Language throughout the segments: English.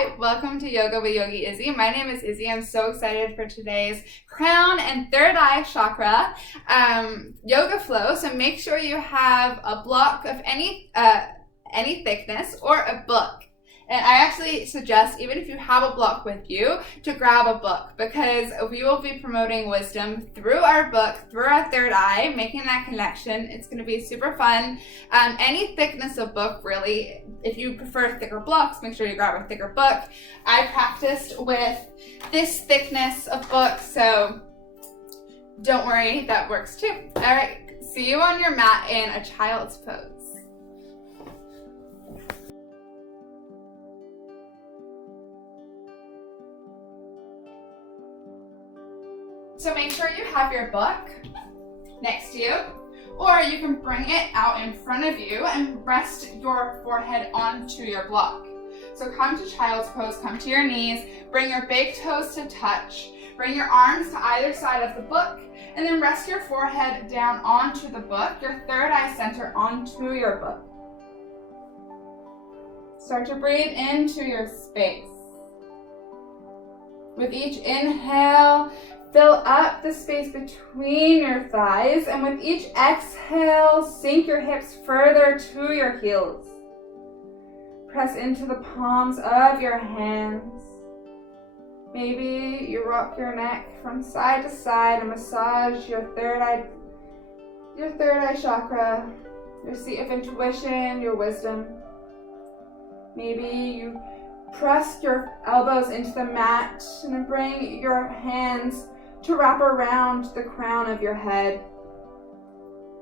Hi, welcome to Yoga with Yogi Izzy. My name is Izzy. I'm so excited for today's crown and third eye chakra yoga flow. So make sure you have a block of any thickness or a book. And I actually suggest, even if you have a block with you, to grab a book, because we will be promoting wisdom through our book, through our third eye, making that connection. It's going to be super fun. Any thickness of book, really. If you prefer thicker blocks, make sure you grab a thicker book. I practiced with this thickness of book, so don't worry, that works too. All right, see you on your mat in a child's pose. So make sure you have your book next to you, or you can bring it out in front of you and rest your forehead onto your block. So come to child's pose, come to your knees, bring your big toes to touch, bring your arms to either side of the book, and then rest your forehead down onto the book, your third eye center onto your book. Start to breathe into your space. With each inhale, fill up the space between your thighs, and with each exhale, sink your hips further to your heels. Press into the palms of your hands. Maybe you rock your neck from side to side and massage your third eye chakra, your seat of intuition, your wisdom. Maybe you press your elbows into the mat and then bring your hands to wrap around the crown of your head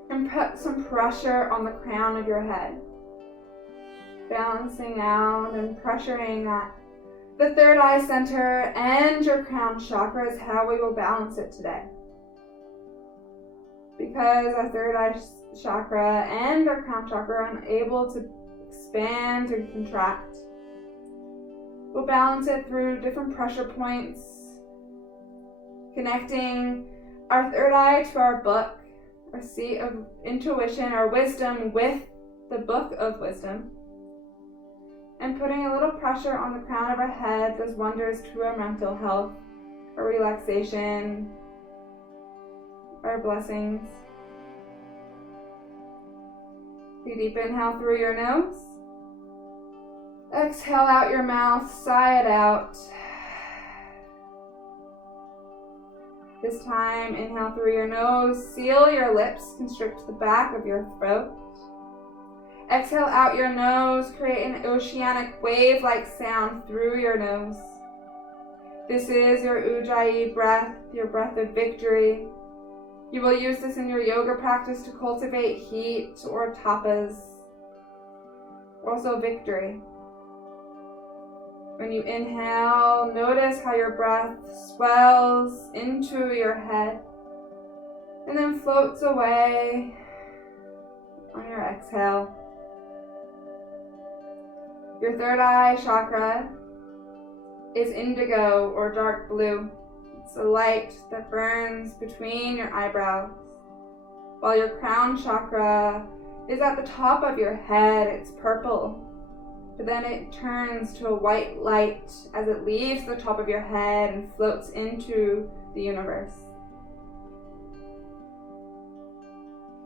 and put some pressure on the crown of your head, balancing out and pressuring that. The third eye center and your crown chakra is how we will balance it today. Because our third eye chakra and our crown chakra are unable to expand and contract, we'll balance it through different pressure points, connecting our third eye to our book, our seat of intuition, our wisdom with the book of wisdom. And putting a little pressure on the crown of our head does wonders to our mental health, our relaxation, our blessings. You deep inhale through your nose. Exhale out your mouth, sigh it out. This time, inhale through your nose, seal your lips, constrict the back of your throat. Exhale out your nose, create an oceanic wave-like sound through your nose. This is your Ujjayi breath, your breath of victory. You will use this in your yoga practice to cultivate heat or tapas, also victory. When you inhale, notice how your breath swells into your head and then floats away on your exhale. Your third eye chakra is indigo or dark blue. It's a light that burns between your eyebrows, while your crown chakra is at the top of your head. It's purple. But then it turns to a white light as it leaves the top of your head and floats into the universe.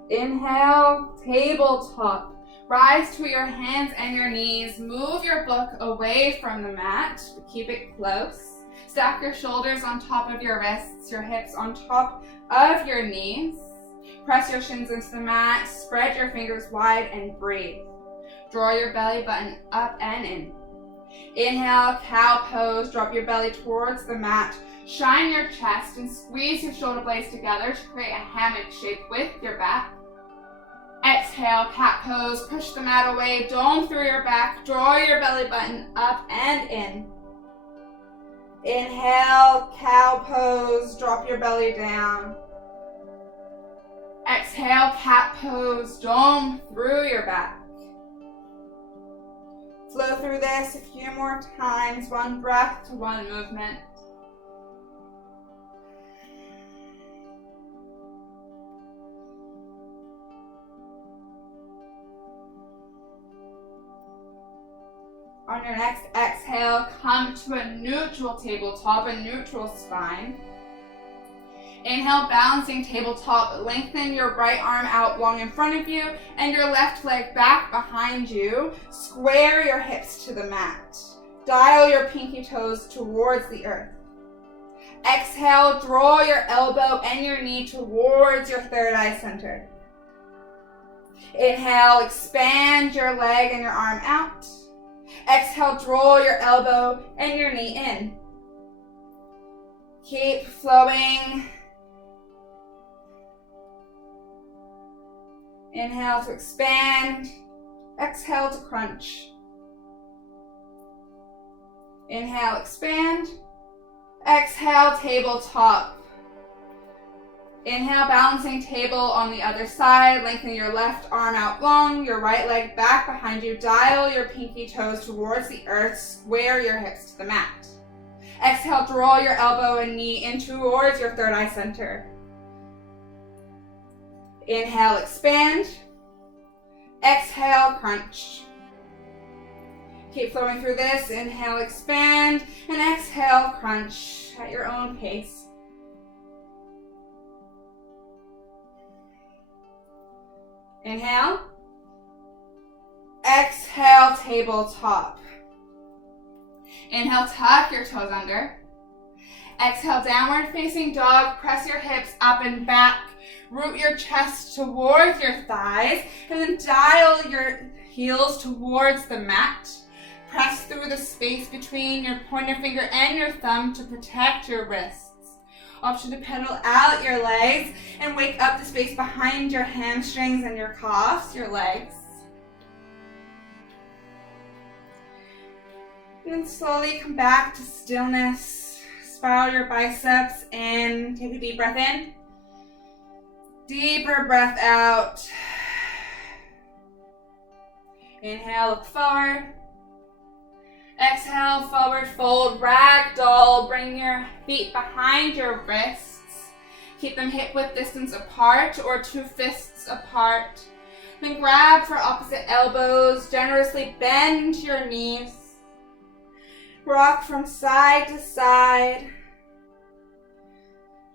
Inhale, tabletop. Rise to your hands and your knees. Move your book away from the mat, but keep it close. Stack your shoulders on top of your wrists, your hips on top of your knees. Press your shins into the mat, spread your fingers wide and breathe. Draw your belly button up and in. Inhale, cow pose. Drop your belly towards the mat. Shine your chest and squeeze your shoulder blades together to create a hammock shape with your back. Exhale, cat pose. Push the mat away. Dome through your back. Draw your belly button up and in. Inhale, cow pose. Drop your belly down. Exhale, cat pose. Dome through your back. Flow through this a few more times, one breath to one movement. On your next exhale, come to a neutral tabletop, a neutral spine. Inhale, balancing tabletop. Lengthen your right arm out long in front of you and your left leg back behind you. Square your hips to the mat. Dial your pinky toes towards the earth. Exhale, draw your elbow and your knee towards your third eye center. Inhale, expand your leg and your arm out. Exhale, draw your elbow and your knee in. Keep flowing. Inhale to expand. Exhale to crunch. Inhale, expand. Exhale, tabletop. Inhale, balancing table on the other side. Lengthen your left arm out long, your right leg back behind you. Dial your pinky toes towards the earth. Square your hips to the mat. Exhale, draw your elbow and knee in towards your third eye center. Inhale, expand. Exhale, crunch. Keep flowing through this. Inhale, expand, and exhale, crunch at your own pace. Inhale. Exhale, tabletop. Inhale, tuck your toes under. Exhale, downward facing dog. Press your hips up and back. Root your chest towards your thighs, and then dial your heels towards the mat. Press through the space between your pointer finger and your thumb to protect your wrists. Option to pedal out your legs and wake up the space behind your hamstrings and your calves, your legs. And then slowly come back to stillness. Spiral your biceps in. Take a deep breath in. Deeper breath out. Inhale, look forward. Exhale, forward fold, ragdoll. Bring your feet behind your wrists. Keep them hip width distance apart or 2 fists apart. Then grab for opposite elbows. Generously bend your knees. Rock from side to side.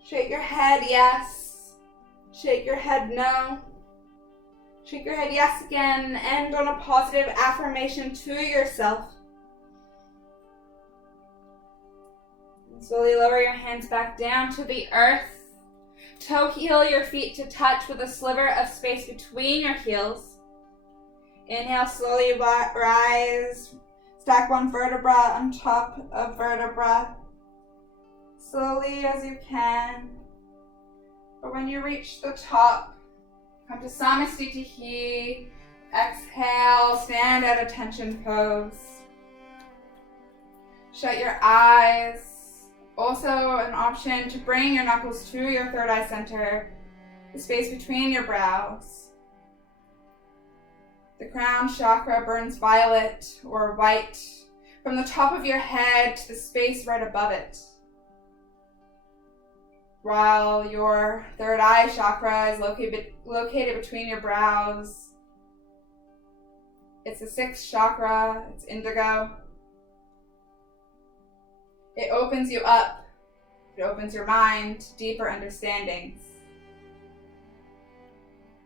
Shake your head, yes. Shake your head, no. Shake your head, yes again. End on a positive affirmation to yourself. And slowly lower your hands back down to the earth. Toe heel your feet to touch with a sliver of space between your heels. Inhale, slowly rise. Stack one vertebra on top of vertebra. Slowly as you can. But when you reach the top, come to Samastitihi. Exhale, stand at attention pose. Shut your eyes. Also an option to bring your knuckles to your third eye center, the space between your brows. The crown chakra burns violet or white from the top of your head to the space right above it, while your third eye chakra is located between your brows. It's the 6th chakra, it's indigo. It opens you up. It opens your mind to deeper understandings.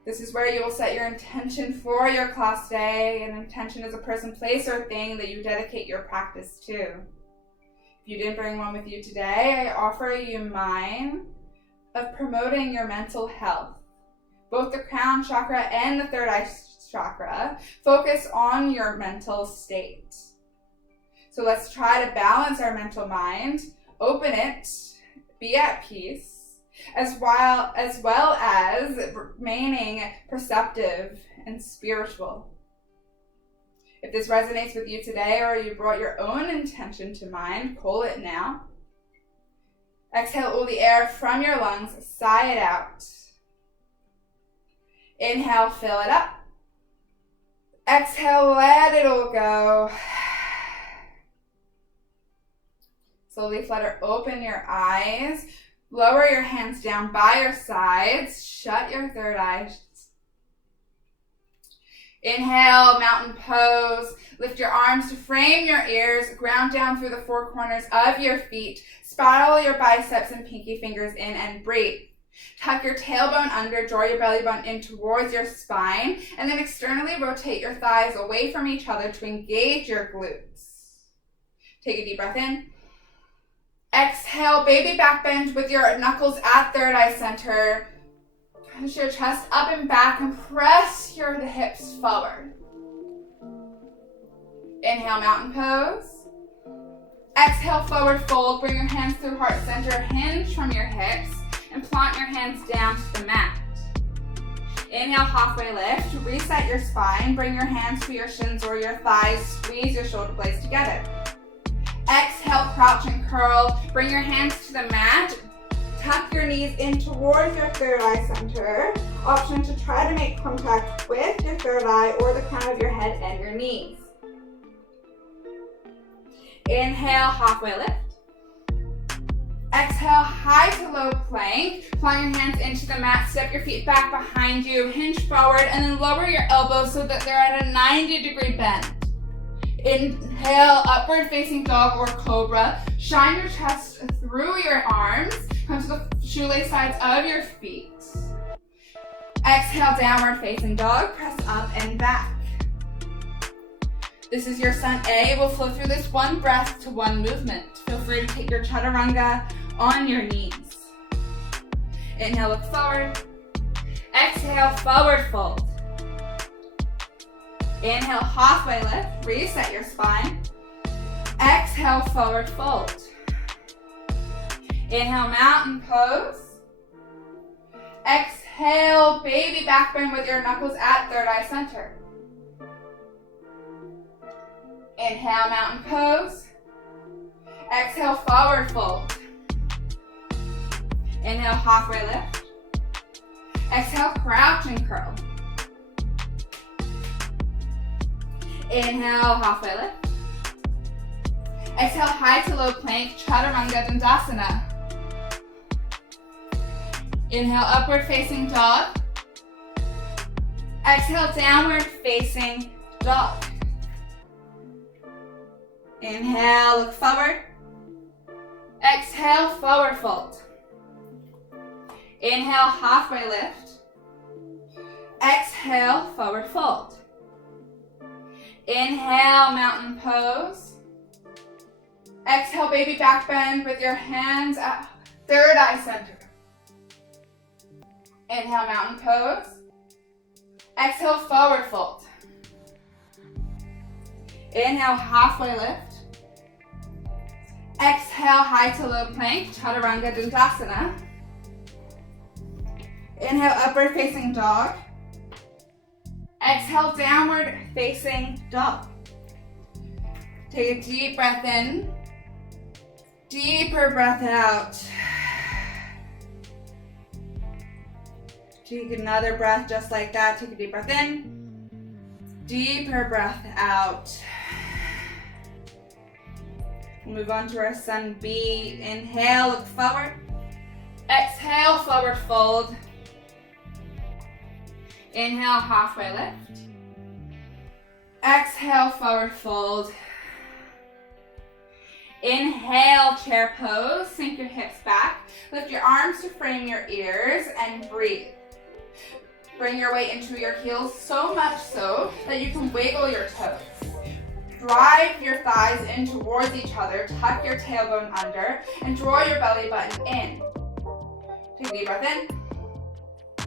This is where you will set your intention for your class day. An intention is a person, place, or thing that you dedicate your practice to. If you didn't bring one with you today, I offer you mine of promoting your mental health. Both the crown chakra and the third eye chakra focus on your mental state. So let's try to balance our mental mind, open it, be at peace, as well as remaining perceptive and spiritual. If this resonates with you today, or you brought your own intention to mind, call it now. Exhale all the air from your lungs, sigh it out. Inhale, fill it up. Exhale, let it all go. Slowly flutter open your eyes. Lower your hands down by your sides. Shut your third eye. Inhale, mountain pose. Lift your arms to frame your ears. Ground down through the four corners of your feet. Spiral your biceps and pinky fingers in and breathe. Tuck your tailbone under, draw your belly button in towards your spine, and then externally rotate your thighs away from each other to engage your glutes. Take a deep breath in. Exhale, baby back bend with your knuckles at third eye center. Push your chest up and back and press your hips forward. Inhale, mountain pose. Exhale, forward fold. Bring your hands through heart center, hinge from your hips, and plant your hands down to the mat. Inhale, halfway lift. Reset your spine. Bring your hands to your shins or your thighs. Squeeze your shoulder blades together. Exhale, crouch and curl. Bring your hands to the mat. Tuck your knees in towards your third eye center. Option to try to make contact with your third eye or the crown of your head and your knees. Inhale, halfway lift. Exhale, high to low plank. Plant your hands into the mat. Step your feet back behind you. Hinge forward and then lower your elbows so that they're at a 90-degree bend. Inhale, upward facing dog or cobra. Shine your chest through your arms. Come to the shoelace sides of your feet. Exhale, downward facing dog. Press up and back. This is your sun A. We'll flow through this one breath to one movement. Feel free to take your chaturanga on your knees. Inhale, look forward. Exhale, forward fold. Inhale, halfway lift. Reset your spine. Exhale, forward fold. Inhale, mountain pose. Exhale, baby back bend with your knuckles at third eye center. Inhale, mountain pose. Exhale, forward fold. Inhale, halfway lift. Exhale, crouch and curl. Inhale, halfway lift. Exhale, high to low plank, chaturanga dandasana. Inhale, upward facing dog. Exhale, downward facing dog. Inhale, look forward. Exhale, forward fold. Inhale, halfway lift. Exhale, forward fold. Inhale, mountain pose. Exhale, baby back bend with your hands at third eye center. Inhale, mountain pose. Exhale, forward fold. Inhale, halfway lift. Exhale, high to low plank, chaturanga dandasana. Inhale, upward facing dog. Exhale, downward facing dog. Take a deep breath in. Deeper breath out. Take another breath just like that. Take a deep breath in. Deeper breath out. We'll move on to our sun B. Inhale, look forward. Exhale, forward fold. Inhale, halfway lift. Exhale, forward fold. Inhale, chair pose. Sink your hips back. Lift your arms to frame your ears and breathe. Bring your weight into your heels so much so that you can wiggle your toes. Drive your thighs in towards each other. Tuck your tailbone under and draw your belly button in. Take a deep breath in.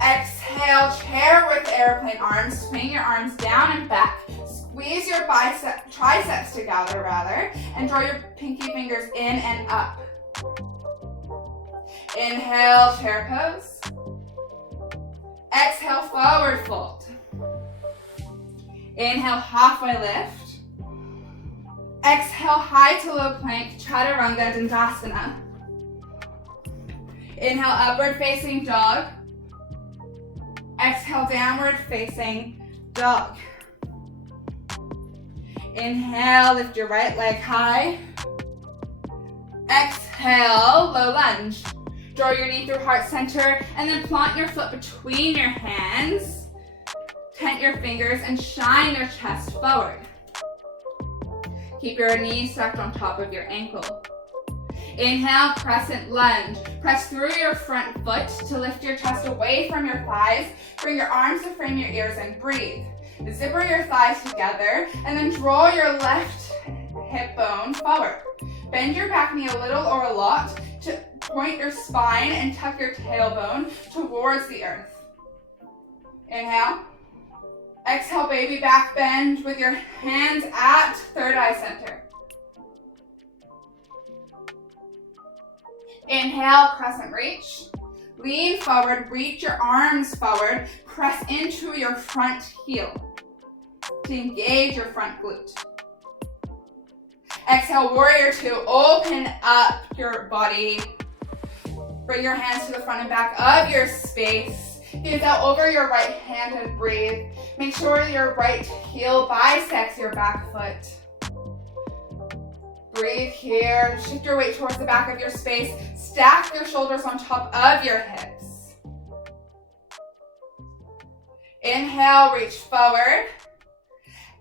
Exhale, chair with airplane arms. Swing your arms down and back. Squeeze your triceps together, and draw your pinky fingers in and up. Inhale, chair pose. Exhale, forward fold. Inhale, halfway lift. Exhale, high to low plank, chaturanga dandasana. Inhale, upward facing dog. Exhale, downward facing dog. Inhale, lift your right leg high. Exhale, low lunge. Draw your knee through heart center and then plant your foot between your hands. tent your fingers and shine your chest forward. Keep your knees stacked on top of your ankle. Inhale, crescent lunge. Press through your front foot to lift your chest away from your thighs. Bring your arms to frame your ears and breathe. Zipper your thighs together and then draw your left hip bone forward. Bend your back knee a little or a lot to point your spine and tuck your tailbone towards the earth. Inhale. Exhale, baby back bend with your hands at third eye center. Inhale, crescent reach. Lean forward, reach your arms forward, press into your front heel to engage your front glute. Exhale, warrior two, open up your body. Bring your hands to the front and back of your space. Gaze out over your right hand and breathe. Make sure your right heel bisects your back foot. Breathe here. Shift your weight towards the back of your space. Stack your shoulders on top of your hips. Inhale, reach forward.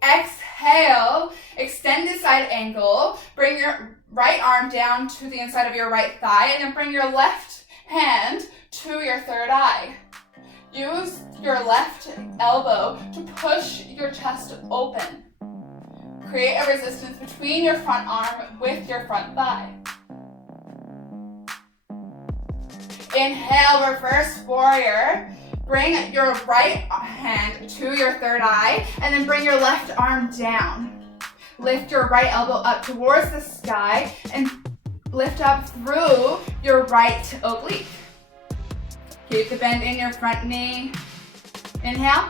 Exhale, extend the side angle. Bring your right arm down to the inside of your right thigh and then bring your left hand to your third eye. Use your left elbow to push your chest open. Create a resistance between your front arm with your front thigh. Inhale, reverse warrior. Bring your right hand to your third eye and then bring your left arm down. Lift your right elbow up towards the sky and lift up through your right oblique. Keep the bend in your front knee. Inhale.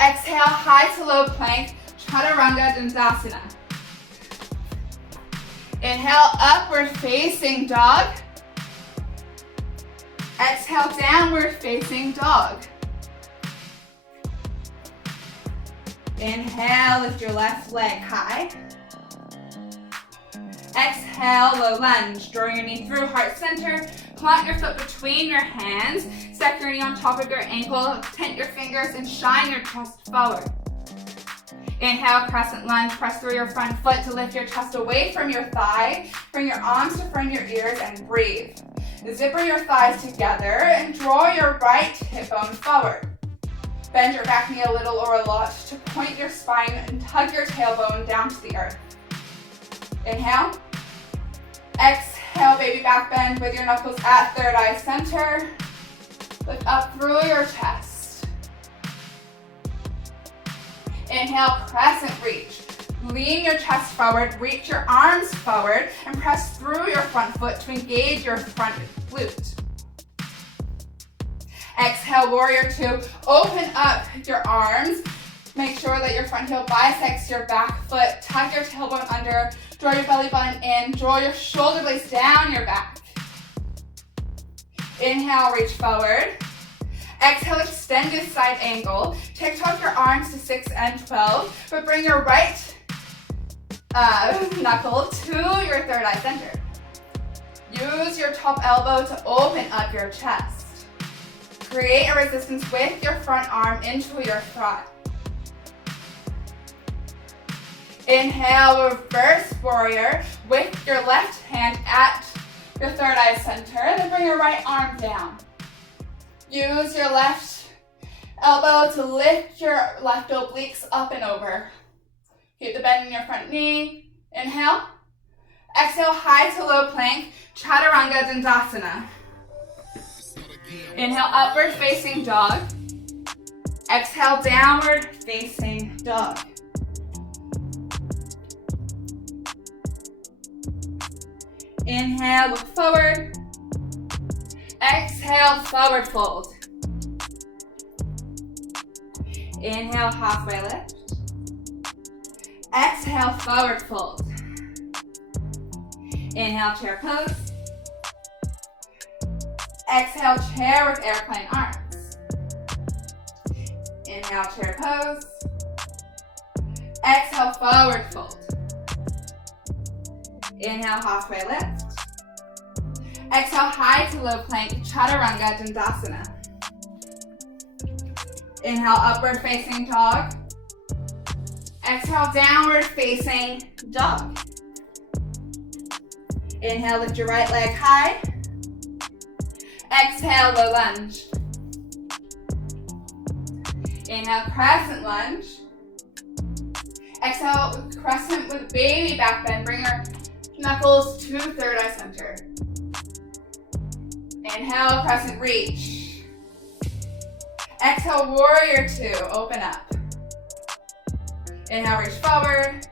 Exhale, high to low plank, Chaturanga Dandasana. Inhale, upward facing dog. Exhale, downward facing dog. Inhale, lift your left leg high. Exhale, low lunge. Draw your knee through heart center. Plant your foot between your hands. Stack your knee on top of your ankle. Tent your fingers and shine your chest forward. Inhale, crescent lunge. Press through your front foot to lift your chest away from your thigh. Bring your arms to frame your ears and breathe. Zipper your thighs together and draw your right hip bone forward. Bend your back knee a little or a lot to point your spine and tug your tailbone down to the earth. Inhale. Exhale, baby back bend with your knuckles at third eye center. Lift up through your chest. Inhale, crescent reach. Lean your chest forward, reach your arms forward, and press through your front foot to engage your front glute. Exhale, warrior two. Open up your arms. Make sure that your front heel bisects your back foot. Tuck your tailbone under. Draw your belly button in. Draw your shoulder blades down your back. Inhale, reach forward. Exhale, extend this side angle. TikTok your arms to 6 and 12, but bring your right knuckle to your third eye center. Use your top elbow to open up your chest. Create a resistance with your front arm into your thigh. Inhale, reverse warrior with your left hand at your third eye center, and then bring your right arm down. Use your left elbow to lift your left obliques up and over. Keep the bend in your front knee. Inhale. Exhale, high to low plank, Chaturanga Dandasana. Inhale, upward facing dog. Exhale, downward facing dog. Inhale, look forward. Exhale, forward fold. Inhale, halfway lift. Exhale, forward fold. Inhale, chair pose. Exhale, chair with airplane arms. Inhale, chair pose. Exhale, forward fold. Inhale, halfway lift. Exhale, high to low plank, Chaturanga Dandasana. Inhale, upward facing dog. Exhale, downward facing dog. Inhale, lift your right leg high. Exhale, low lunge. Inhale, crescent lunge. Exhale, crescent with baby back bend. Bring your knuckles to third eye center. Inhale, crescent reach. Exhale, warrior two, open up. Inhale, reach forward.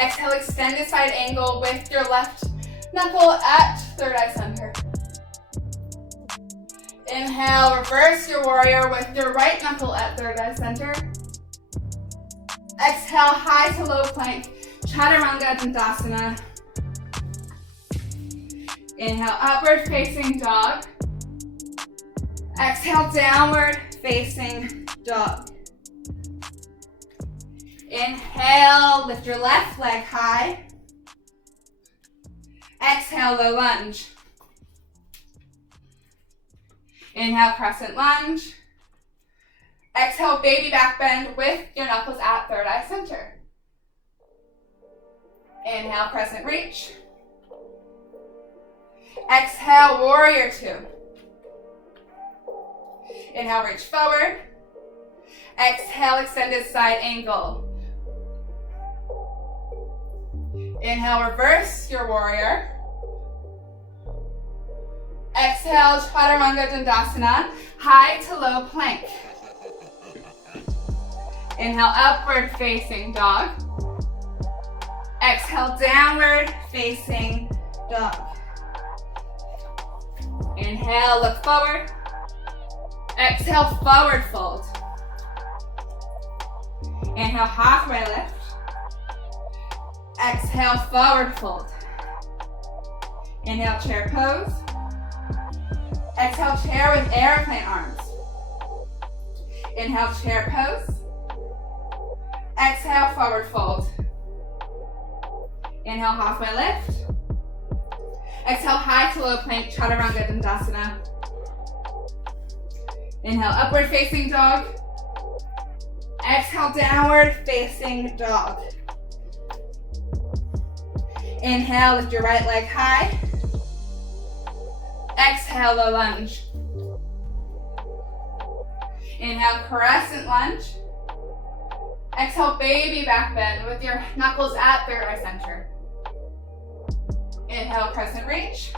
Exhale, extended side angle with your left knuckle at third eye center. Inhale, reverse your warrior with your right knuckle at third eye center. Exhale, high to low plank, chaturanga dandasana. Inhale, upward facing dog. Exhale, downward facing dog. Inhale, lift your left leg high. Exhale, low lunge. Inhale, crescent lunge. Exhale, baby back bend with your knuckles at third eye center. Inhale, crescent reach. Exhale, warrior two. Inhale, reach forward. Exhale, extended side angle. Inhale, reverse your warrior. Exhale, chaturanga dandasana, high to low plank. Inhale, upward facing dog. Exhale, downward facing dog. Inhale, look forward. Exhale, forward fold. Inhale, halfway lift. Exhale, forward fold. Inhale, chair pose. Exhale, chair with airplane arms. Inhale, chair pose. Exhale, forward fold. Inhale, halfway lift. Exhale, high to low plank, chaturanga dandasana. Inhale, upward facing dog. Exhale, downward facing dog. Inhale, lift your right leg high. Exhale, low lunge. Inhale, crescent lunge. Exhale, baby back bend with your knuckles at third eye center. Inhale, crescent reach.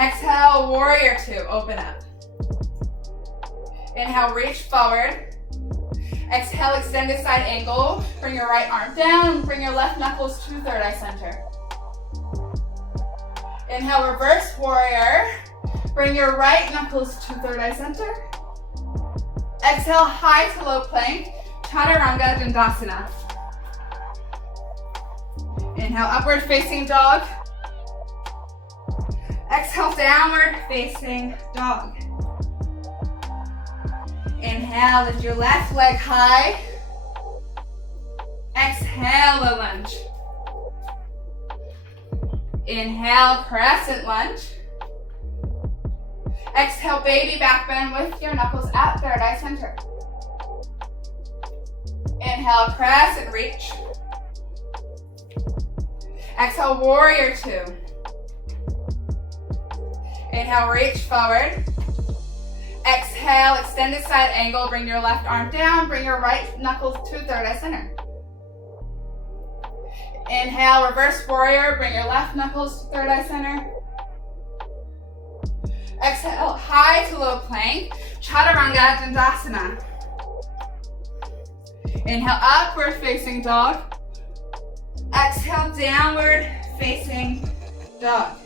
Exhale, warrior two, open up. Inhale, reach forward. Exhale, extended side angle. Bring your right arm down, bring your left knuckles to third eye center. Inhale, reverse warrior. Bring your right knuckles to third eye center. Exhale, high to low plank, chaturanga dandasana. Inhale, upward facing dog. Exhale, downward facing dog. Inhale, lift your left leg high. Exhale, low lunge. Inhale, crescent lunge. Exhale, baby back bend with your knuckles at third eye center. Inhale, crescent reach. Exhale, warrior two. Inhale, reach forward. Exhale, extended side angle. Bring your left arm down. Bring your right knuckles to third eye center. Inhale, reverse warrior. Bring your left knuckles to third eye center. Exhale, high to low plank, chaturanga dandasana. Inhale, upward facing dog. Exhale, downward facing dog.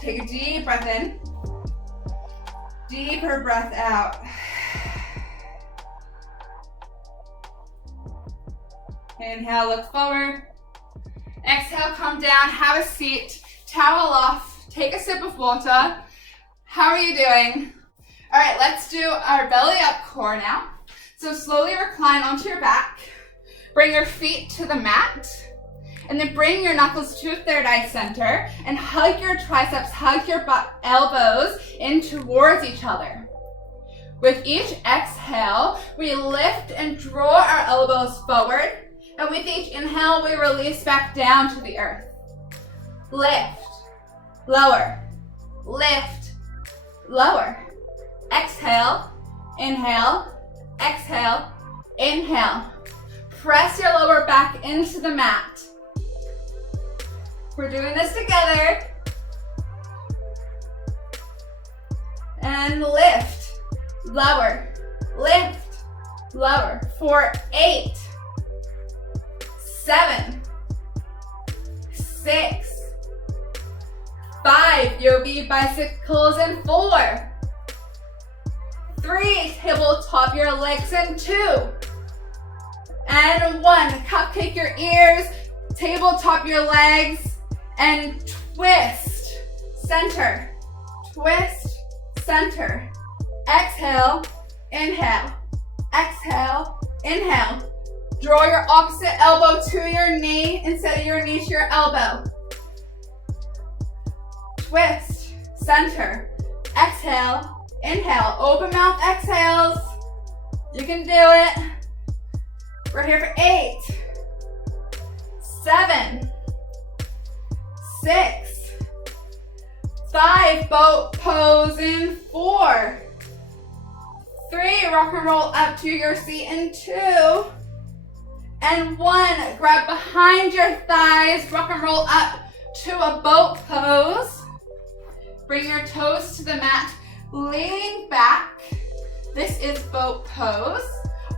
Take a deep breath in. Deeper breath out. Inhale, look forward. Exhale, come down, have a seat, towel off, take a sip of water. How are you doing? All right, let's do our belly up core now. So slowly recline onto your back. Bring your feet to the mat. And then bring your knuckles to third eye center and hug your triceps, hug your elbows in towards each other. With each exhale, we lift and draw our elbows forward. And with each inhale, we release back down to the earth. Lift, lower, lift, lower. Exhale, inhale, exhale, inhale. Press your lower back into the mat. We're doing this together. And lift, lower, lift, lower. For 8, 7, 6, 5, yogi bicycles in 4, 3, tabletop your legs in 2, and 1, cupcake your ears, tabletop your legs, and twist, center, twist, center. Exhale, inhale, exhale, inhale. Draw your opposite elbow to your knee instead of your knee to your elbow. Twist, center, exhale, inhale. Open mouth exhales. You can do it. We're here for 8, 7, 6, 5, boat pose in 4, 3, rock and roll up to your seat in 2, and 1, grab behind your thighs, rock and roll up to a boat pose. Bring your toes to the mat, leaning back. This is boat pose.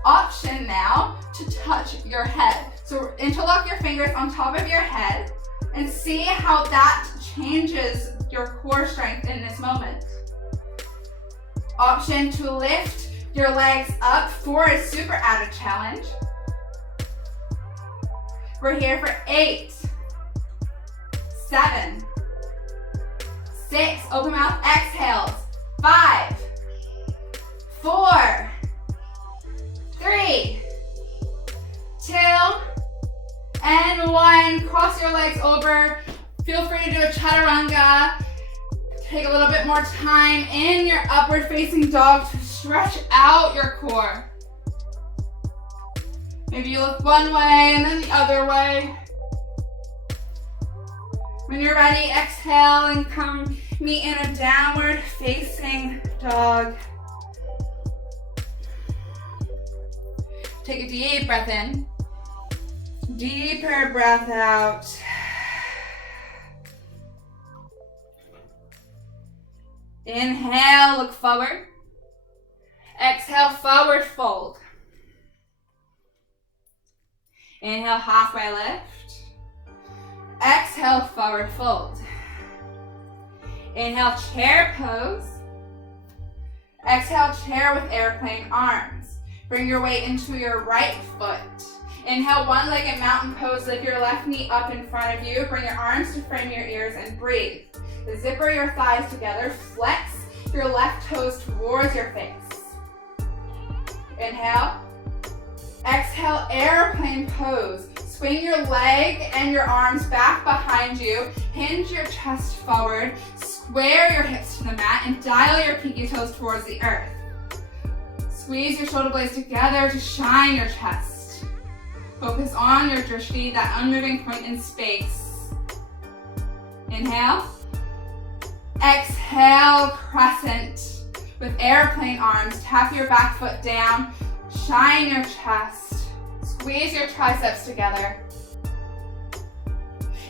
Option now to touch your head. So interlock your fingers on top of your head and see how that changes your core strength in this moment. Option to lift your legs up for a super added challenge. We're here for 8, 7, 6, open mouth exhales, 5, 4, 3, 2, and 1. Cross your legs over. Feel free to do a chaturanga. Take a little bit more time in your upward facing dog to stretch out your core. Maybe you look one way and then the other way. When you're ready, exhale and come meet in a downward facing dog. Take a deep breath in. Deeper breath out. Inhale, look forward. Exhale, forward fold. Inhale, halfway lift. Exhale, forward fold. Inhale, chair pose. Exhale, chair with airplane arms. Bring your weight into your right foot. Inhale, one-legged mountain pose. Lift your left knee up in front of you. Bring your arms to frame your ears and breathe. Zipper your thighs together. Flex your left toes towards your face. Inhale. Exhale, airplane pose. Swing your leg and your arms back behind you. Hinge your chest forward. Square your hips to the mat and dial your pinky toes towards the earth. Squeeze your shoulder blades together to shine your chest. Focus on your drishti, that unmoving point in space. Inhale. Exhale, crescent. With airplane arms, tap your back foot down. Shine your chest. Squeeze your triceps together.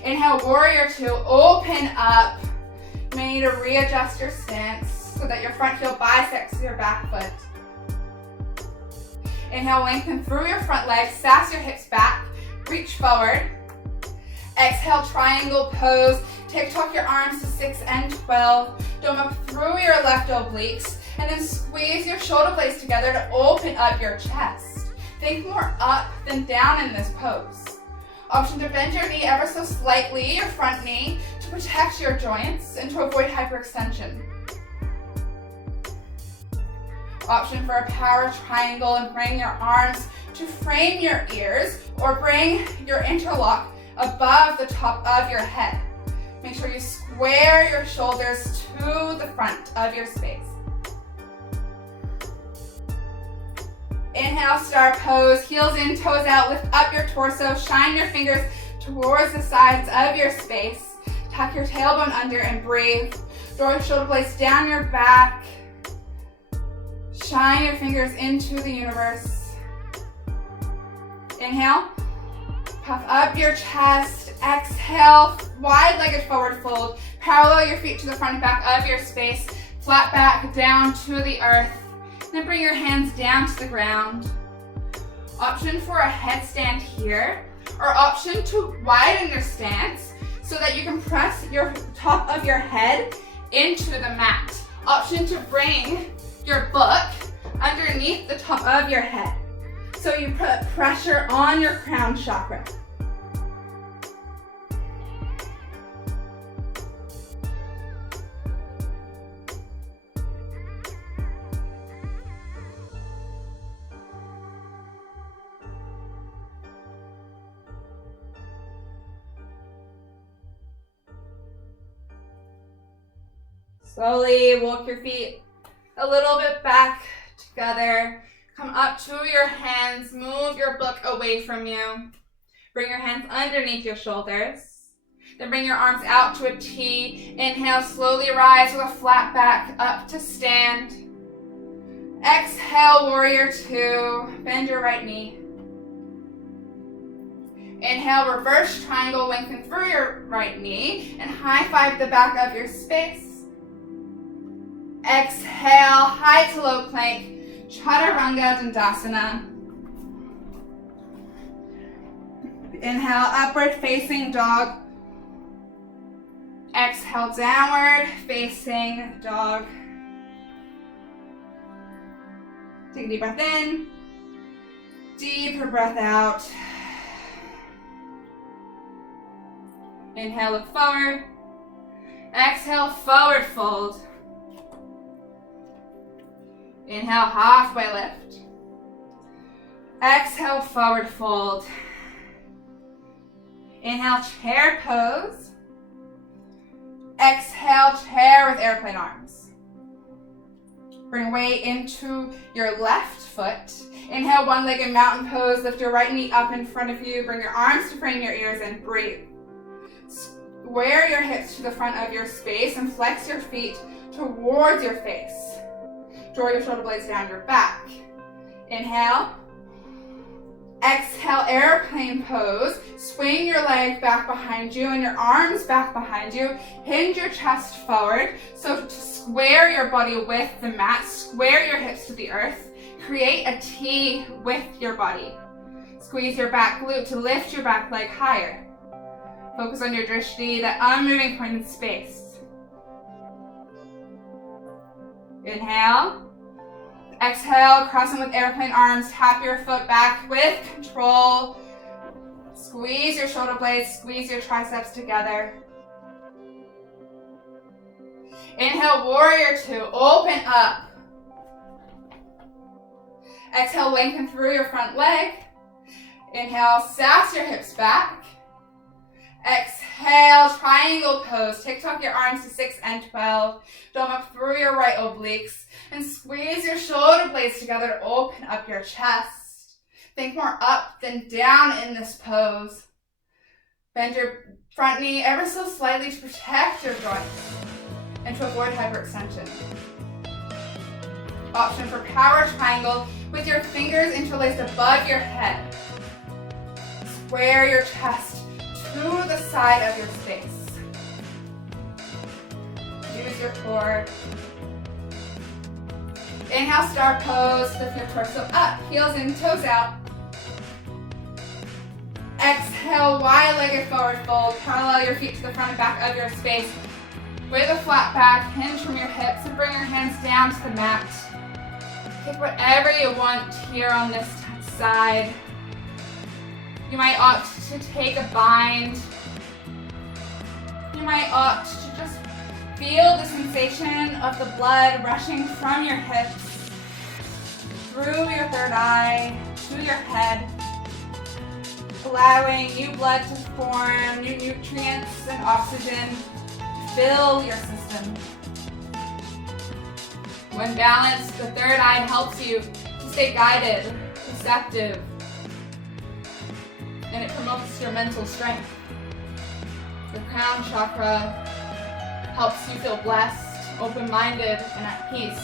Inhale, warrior 2. Open up. You may need to readjust your stance so that your front heel bisects your back foot. Inhale, lengthen through your front legs. Sass your hips back. Reach forward. Exhale, triangle pose. Tuck your arms to 6 and 12. Dome up through your left obliques. And then squeeze your shoulder blades together to open up your chest. Think more up than down in this pose. Option to bend your knee ever so slightly, your front knee, to protect your joints and to avoid hyperextension. Option for a power triangle and bring your arms to frame your ears or bring your interlock above the top of your head. Make sure you square your shoulders to the front of your space. Inhale, star pose, heels in, toes out, lift up your torso, shine your fingers towards the sides of your space. Tuck your tailbone under and breathe. Draw your shoulder blades down your back. Shine your fingers into the universe. Inhale, puff up your chest. Exhale, wide-legged forward fold. Parallel your feet to the front and back of your space. Flat back down to the earth. Then bring your hands down to the ground. Option for a headstand here, or option to widen your stance so that you can press your top of your head into the mat. Option to bring your book underneath the top of your head. So you put pressure on your crown chakra. Slowly walk your feet a little bit back together. Come up to your hands. Move your book away from you. Bring your hands underneath your shoulders. Then bring your arms out to a T. Inhale, slowly rise with a flat back up to stand. Exhale, warrior two. Bend your right knee. Inhale, reverse triangle, lengthen through your right knee and high five the back of your space. Exhale, high to low plank, chaturanga dandasana. Inhale, upward facing dog. Exhale, downward facing dog. Take a deep breath in, deeper breath out. Inhale, look forward. Exhale, forward fold. Inhale, halfway lift. Exhale, forward fold. Inhale, chair pose. Exhale, chair with airplane arms. Bring weight into your left foot. Inhale, one-legged mountain pose. Lift your right knee up in front of you. Bring your arms to frame your ears and breathe. Square your hips to the front of your space and flex your feet towards your face. Draw your shoulder blades down your back. Inhale. Exhale, airplane pose. Swing your leg back behind you and your arms back behind you. Hinge your chest forward. So to square your body with the mat, square your hips to the earth. Create a T with your body. Squeeze your back glute to lift your back leg higher. Focus on your drishti, that unmoving point in space. Inhale. Exhale, crossing with airplane arms. Tap your foot back with control. Squeeze your shoulder blades, squeeze your triceps together. Inhale, warrior two, open up. Exhale, lengthen through your front leg. Inhale, sass your hips back. Exhale, triangle pose. Tick-tock your arms to 6 and 12. Dome up through your right obliques. And squeeze your shoulder blades together to open up your chest. Think more up than down in this pose. Bend your front knee ever so slightly to protect your joints and to avoid hyperextension. Option for power triangle with your fingers interlaced above your head. Square your chest to the side of your space. Use your core. Inhale, star pose. Lift your torso up, heels in, toes out. Exhale, wide-legged forward fold. Parallel your feet to the front and back of your space. With a flat back, hinge from your hips and bring your hands down to the mat. Pick whatever you want here on this side. You might opt to take a bind. You might opt to just feel the sensation of the blood rushing from your hips, through your third eye, to your head, allowing new blood to form, new nutrients and oxygen to fill your system. When balanced, the third eye helps you to stay guided receptive, and it promotes your mental strength. The crown chakra helps you feel blessed, open-minded, and at peace.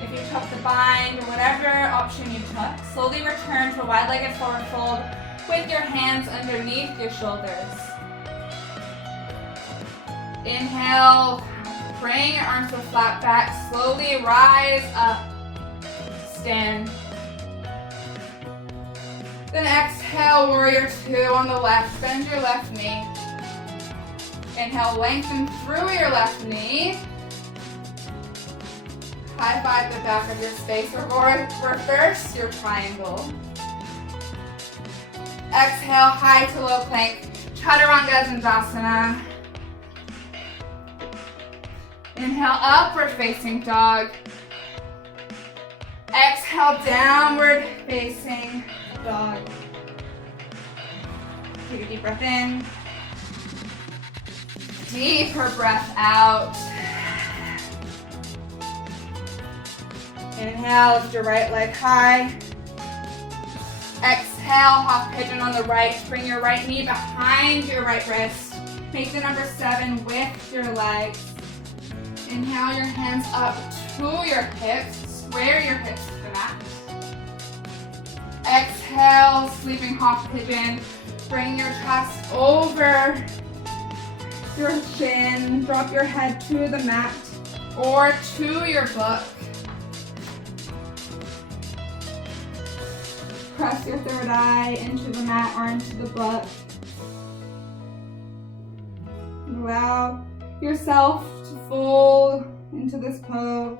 If you took the bind or whatever option you took, slowly return to a wide-legged forward fold with your hands underneath your shoulders. Inhale, bring your arms to a flat back, slowly rise up, stand. Then exhale, warrior two on the left, bend your left knee. Inhale, lengthen through your left knee. High five the back of your space, or reverse your triangle. Exhale, high to low plank, Chaturanga Dandasana. Inhale, upward facing dog. Exhale, downward facing dog. Take a deep breath in. Deeper breath out. Inhale, lift your right leg high. Exhale, half pigeon on the right. Bring your right knee behind your right wrist. Make the number 7 with your legs. Inhale, your hands up to your hips. Square your hips to the mat. Exhale, sleeping half pigeon. Bring your chest over your chin. Drop your head to the mat or to your book. Press your third eye into the mat or into the book. Allow yourself to fold into this pose.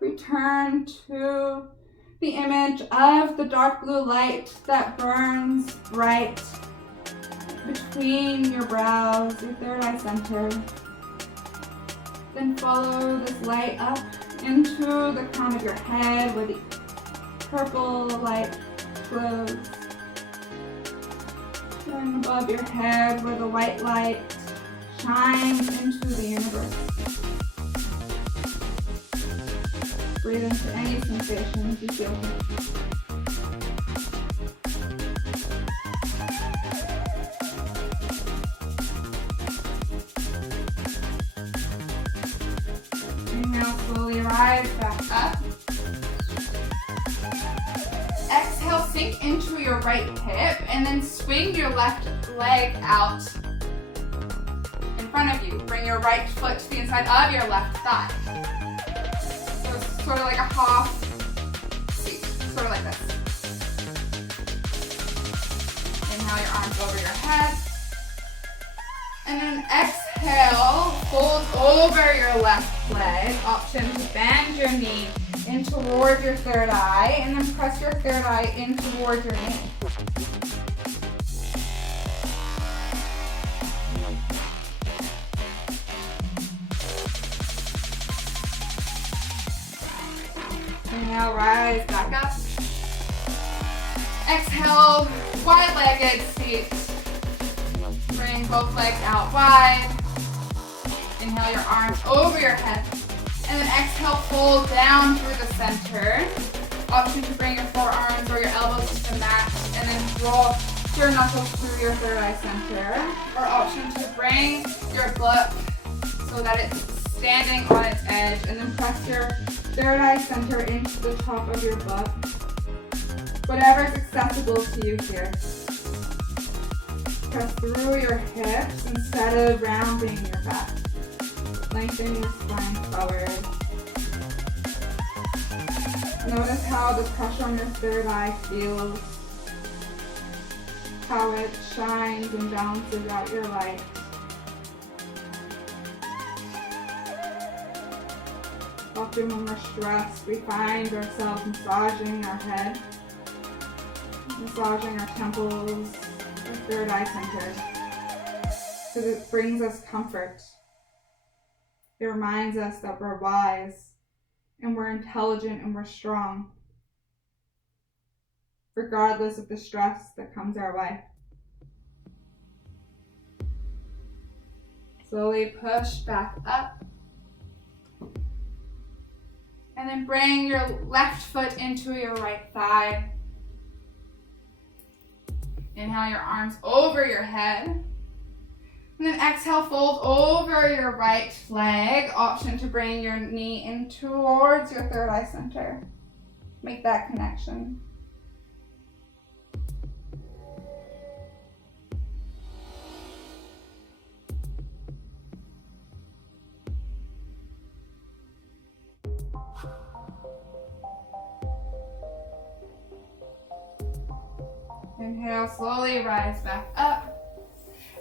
Return to the image of the dark blue light that burns bright between your brows, your third eye center. Then follow this light up into the crown of your head where the purple light glows. Going above your head where the white light shines into the universe. Breathe into any sensations you feel. Inhale, slowly rise back up. Exhale, sink into your right hip and then swing your left leg out in front of you. Bring your right foot to the inside of your left thigh. So it's sort of like a half seat, sort of like this. Inhale, your arms over your head. And then exhale, fold over your left leg. Option to bend your knee in toward your third eye, and then press your third eye in toward your knee. Inhale, rise back up. Exhale, wide-legged seat. Bring both legs out wide. Inhale, your arms over your head. And then exhale, fold down through the center. Option to bring your forearms or your elbows to the mat and then roll your knuckles through your third eye center. Or option to bring your book so that it's standing on its edge and then press your third eye center into the top of your book. Whatever is accessible to you here. Press through your hips instead of rounding your back. Lengthen your spine forward. Notice how the pressure on your third eye feels. How it shines and balances out your light. Often when we're stressed, we find ourselves massaging our head, massaging our temples, our third eye center, because it brings us comfort. It reminds us that we're wise and we're intelligent and we're strong, regardless of the stress that comes our way. Slowly push back up And then bring your left foot into your right thigh. Inhale your arms over your head. And then exhale, fold over your right leg. Option to bring your knee in towards your third eye center. Make that connection. Inhale, slowly rise back up.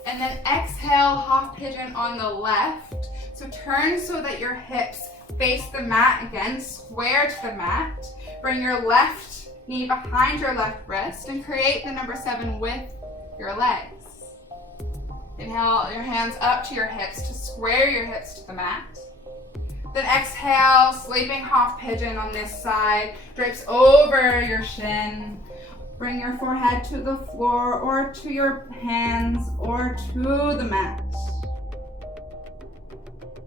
And then exhale, half pigeon on the left. So turn so that your hips face the mat again, square to the mat. Bring your left knee behind your left wrist and create the number 7 with your legs. Inhale your hands up to your hips to square your hips to the mat. Then exhale, sleeping half pigeon on this side, drapes over your shin. Bring your forehead to the floor or to your hands or to the mat.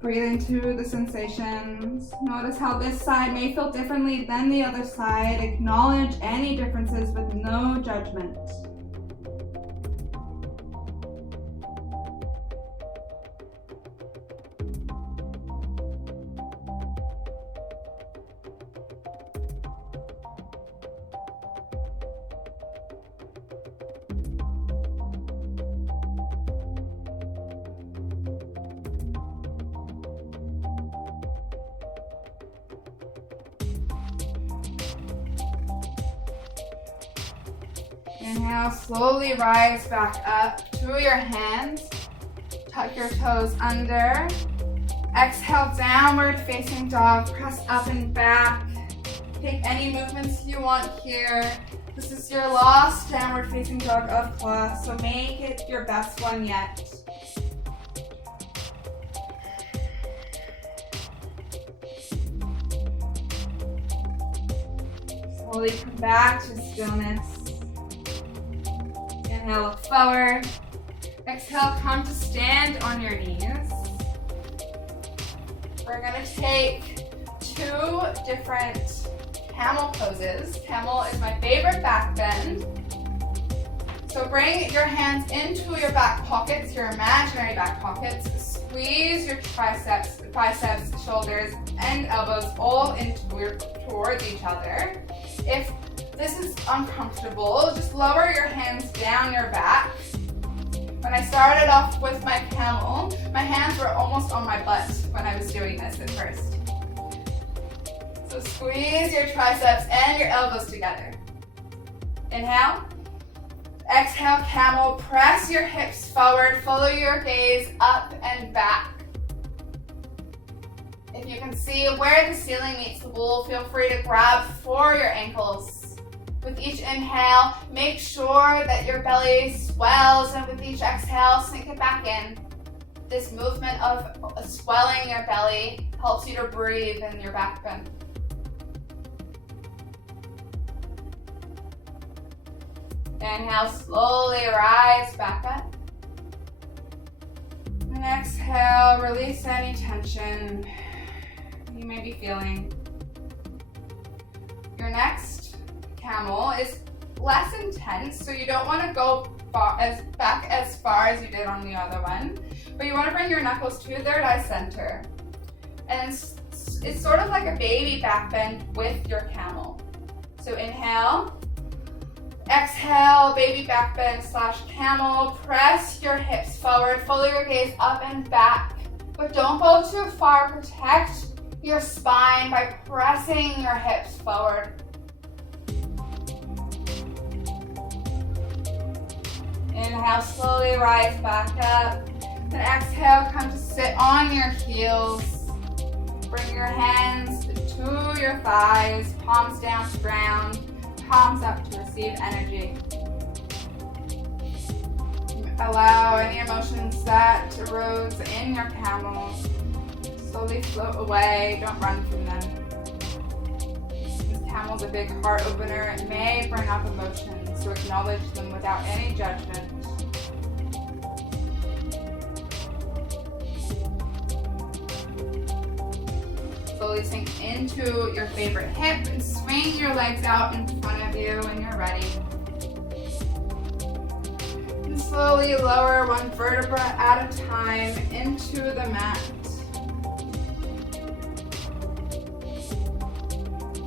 Breathe into the sensations. Notice how this side may feel differently than the other side. Acknowledge any differences with no judgment. Inhale, slowly rise back up to your hands. Tuck your toes under. Exhale, downward facing dog. Press up and back. Take any movements you want here. This is your last downward facing dog of class, so make it your best one yet. Slowly come back to stillness. Inhale, look forward. Exhale, come to stand on your knees. We're going to take 2 different camel poses. Camel is my favorite back bend. So bring your hands into your back pockets, your imaginary back pockets. Squeeze your triceps, biceps, shoulders, and elbows all towards each other. If this is uncomfortable, just lower your hands down your back. When I started off with my camel, my hands were almost on my butt when I was doing this at first. So squeeze your triceps and your elbows together. Inhale. Exhale, camel. Press your hips forward. Follow your gaze up and back. If you can see where the ceiling meets the wall, feel free to grab for your ankles. With each inhale, make sure that your belly swells, and with each exhale, sink it back in. This movement of swelling your belly helps you to breathe in your back bend. Inhale, slowly rise back up. And exhale, release any tension you may be feeling. Your next camel is less intense, so you don't want to go back as far as you did on the other one, but you want to bring your knuckles to your third eye center. And it's sort of like a baby back bend with your camel. So inhale, exhale, baby back bend / camel. Press your hips forward, follow your gaze up and back, but don't go too far. Protect your spine by pressing your hips forward. Inhale, slowly rise back up. Then exhale, come to sit on your heels. Bring your hands to your thighs, palms down to ground, palms up to receive energy. Allow any emotions that arose in your camel slowly float away. Don't run from them. This camel's a big heart opener. It may bring up emotions, so acknowledge them without any judgment. slowly sink into your favorite hip and swing your legs out in front of you when you're ready. And slowly lower one vertebra at a time into the mat.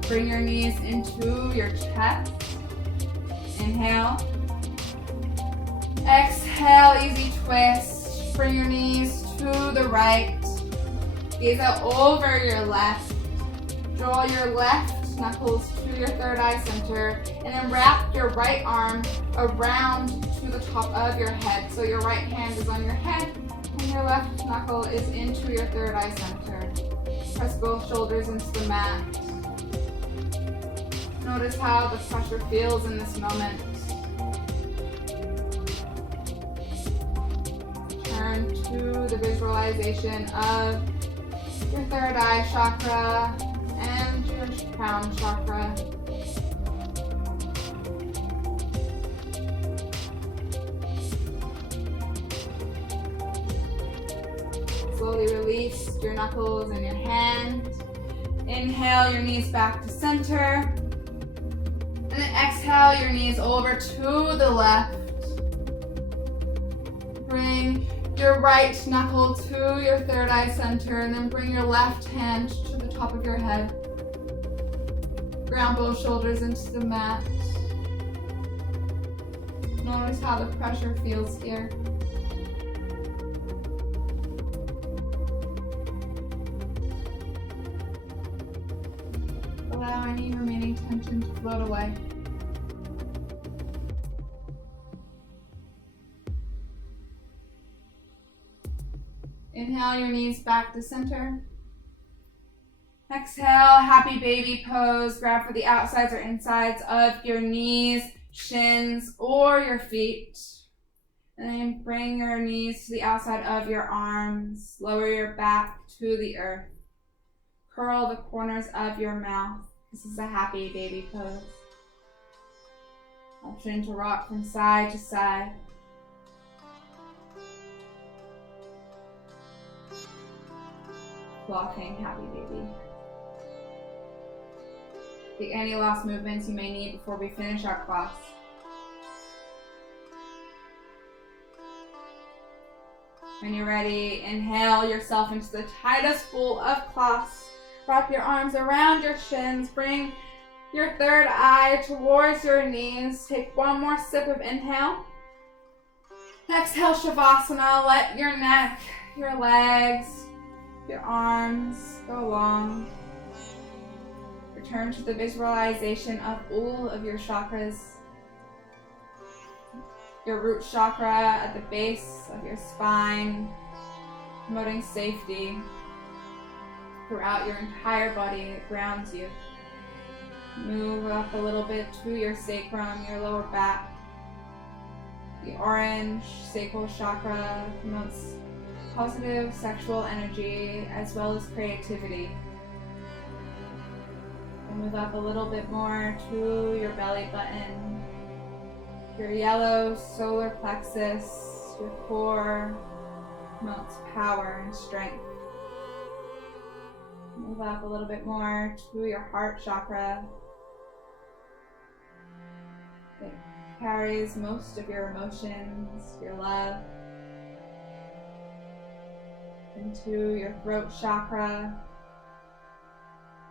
Bring your knees into your chest. Inhale. Exhale, easy twist. Bring your knees to the right. Gaze out over your left. Draw your left knuckles to your third eye center, and then wrap your right arm around to the top of your head. So your right hand is on your head, and your left knuckle is into your third eye center. Press both shoulders into the mat. Notice how the pressure feels in this moment. Turn to the visualization of your third eye chakra and your crown chakra. Slowly release your knuckles in your hand. Inhale your knees back to center. And then exhale your knees over to the left. Bring your right knuckle to your third eye center, and then bring your left hand to the top of your head. Ground both shoulders into the mat. Notice how the pressure feels here. Allow any remaining tension to float away. Inhale your knees back to center. Exhale, happy baby pose. Grab for the outsides or insides of your knees, shins, or your feet. And then bring your knees to the outside of your arms. Lower your back to the earth. Curl the corners of your mouth. This is a happy baby pose. Option to rock from side to side. Blocking happy baby. Take any last movements you may need before we finish our class. When you're ready, inhale yourself into the tightest ball of class. Wrap your arms around your shins. Bring your third eye towards your knees. Take one more sip of inhale. Exhale, Shavasana. Let your neck, your legs, your arms go long. Return to the visualization of all of your chakras. Your root chakra at the base of your spine, promoting safety throughout your entire body. It grounds you. Move up a little bit to your sacrum, your lower back. The orange sacral chakra promotes positive sexual energy as well as creativity. And move up a little bit more to your belly button, your yellow solar plexus, your core promotes power and strength. Move up a little bit more to your heart chakra. It carries most of your emotions, your love, into your throat chakra,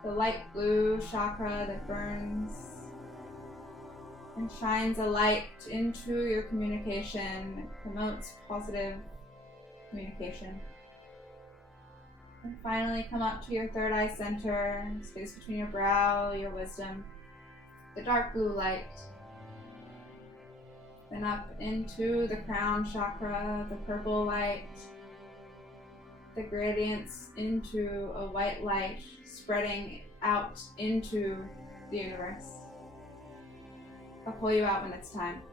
the light blue chakra that burns and shines a light into your communication. It promotes positive communication. And finally, come up to your third eye center, space between your brow, your wisdom, the dark blue light. Then up into the crown chakra, the purple light, the gradients into a white light spreading out into the universe. I'll pull you out when it's time.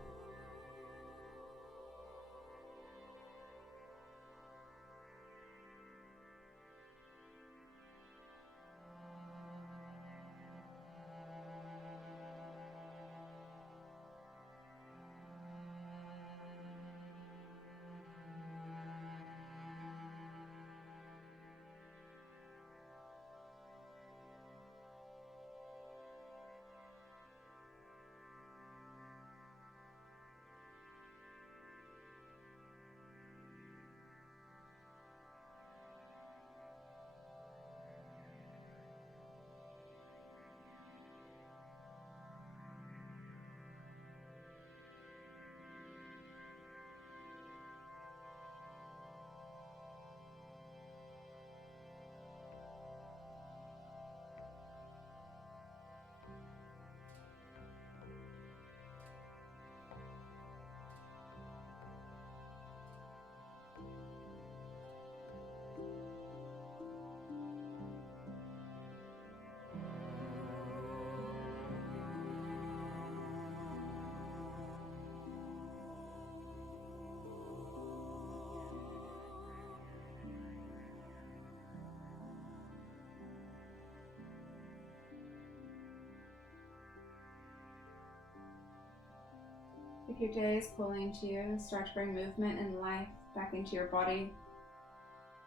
If your day is pulling to you, start to bring movement and life back into your body.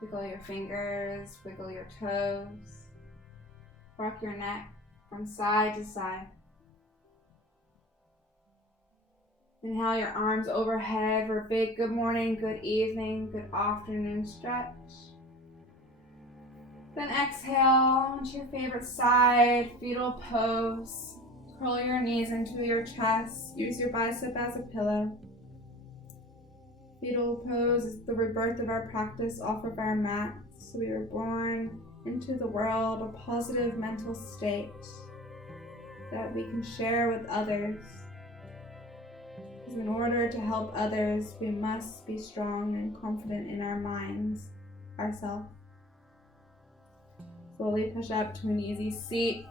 Wiggle your fingers, wiggle your toes. Rock your neck from side to side. Inhale your arms overhead for a big good morning, good evening, good afternoon stretch. Then exhale into your favorite side, fetal pose. Curl your knees into your chest. Use your bicep as a pillow. Fetal pose is the rebirth of our practice off of our mats. So we were born into the world a positive mental state that we can share with others. Because in order to help others, we must be strong and confident in our minds, ourselves. Slowly push up to an easy seat.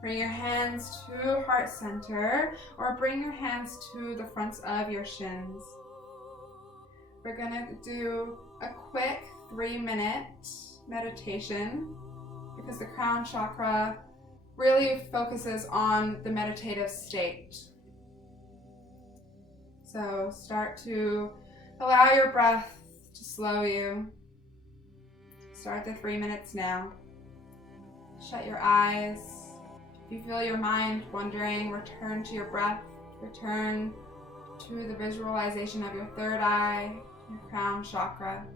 Bring your hands to heart center or bring your hands to the fronts of your shins. We're gonna do a quick 3-minute meditation because the crown chakra really focuses on the meditative state. So start to allow your breath to slow you. Start the 3 minutes now. Shut your eyes. If you feel your mind wandering, return to your breath. Return to the visualization of your third eye, your crown chakra.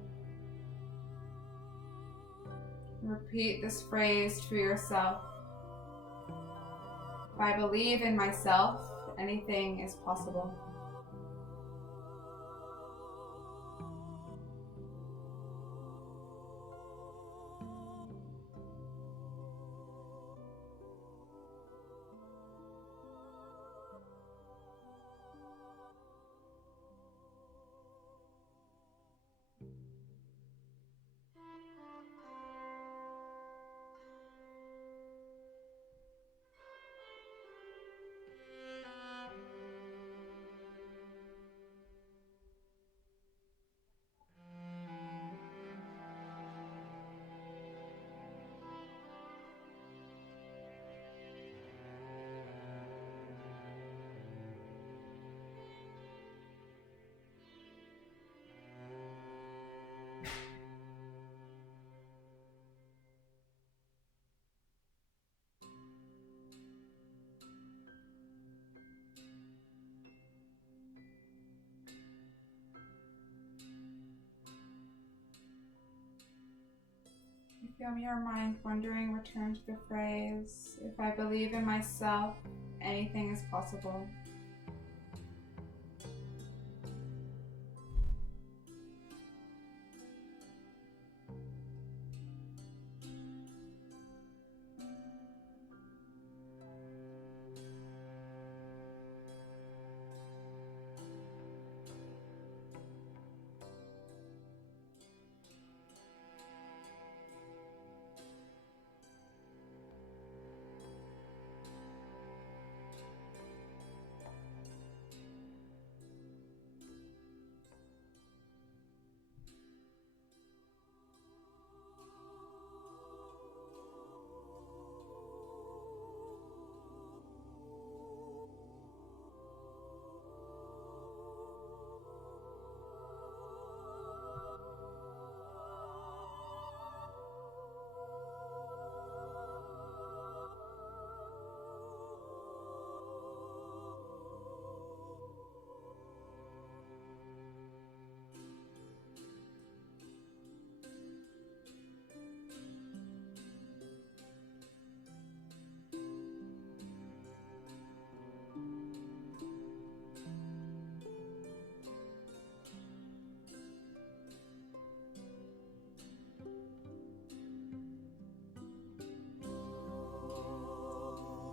Repeat this phrase to yourself. If I believe in myself, anything is possible. If you feel your mind wandering, return to the phrase, if I believe in myself, anything is possible.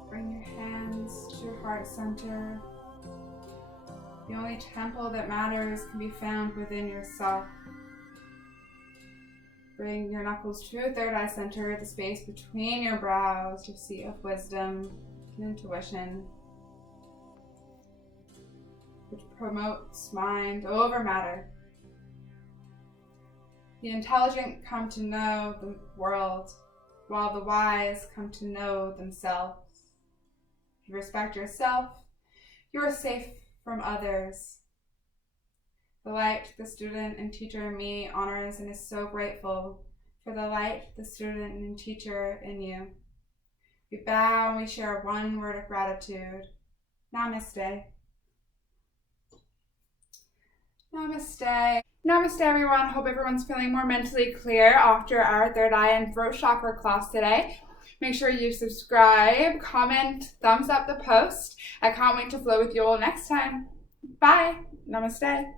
Bring your hands to your heart center. The only temple that matters can be found within yourself. Bring your knuckles to your third eye center, the space between your brows, your seat of wisdom and intuition, which promotes mind over matter. The intelligent come to know the world, while the wise come to know themselves. If you respect yourself, You are safe from others. The light the student and teacher in me honors and is so grateful for the light the student and teacher in you. We bow and we share one word of gratitude. Namaste. Namaste. Namaste, everyone. Hope everyone's feeling more mentally clear after our third eye and throat chakra class today. Make sure you subscribe, comment, thumbs up the post. I can't wait to flow with you all next time. Bye. Namaste.